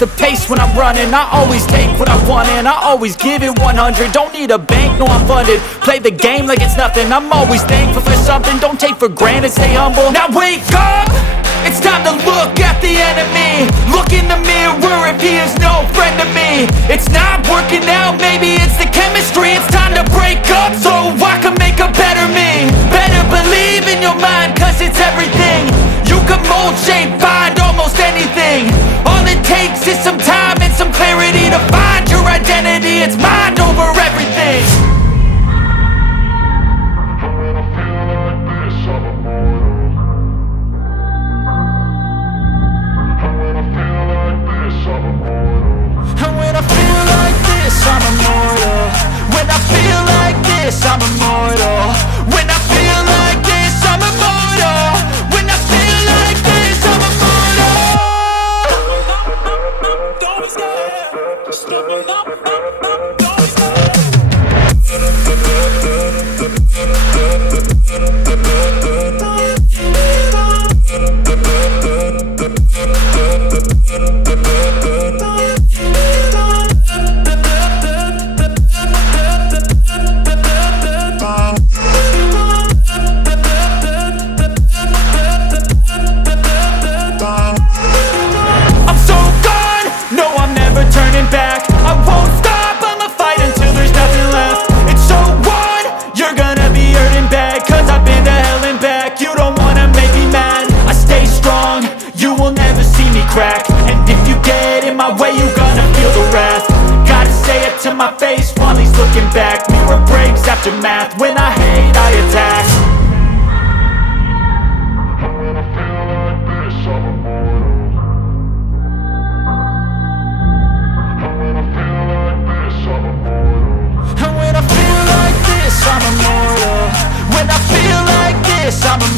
the pace when I'm running. I always take what I want and I always give it 100. Don't need a bank, no I'm funded. Play the game like it's nothing. I'm always thankful for something. Don't take for granted, stay humble. Now wake up! It's time to look at the enemy. Look in the mirror if he is no friend to me. It's not working out, maybe it's the chemistry. It's time to break up so I can make a better me. Better believe in your mind, cause it's everything. You can mold, shape, find almost anything. All it takes is some time and some clarity to find your identity. It's mind over everything. And when I feel like this, I'm immortal. When I feel like this, I'm immortal. When I feel like this, I'm immortal. When I feel like this, I'm immortal. Don't be scared. Just level up. Don't be scared. And if you get in my way, you gonna feel the wrath. Gotta say it to my face while he's looking back. Mirror breaks after math. When I hate, I attack. And when I feel like this, I'm immortal. And when I feel like this, I'm immortal. And when I feel like this, I'm immortal. When I feel like this, I'm immortal.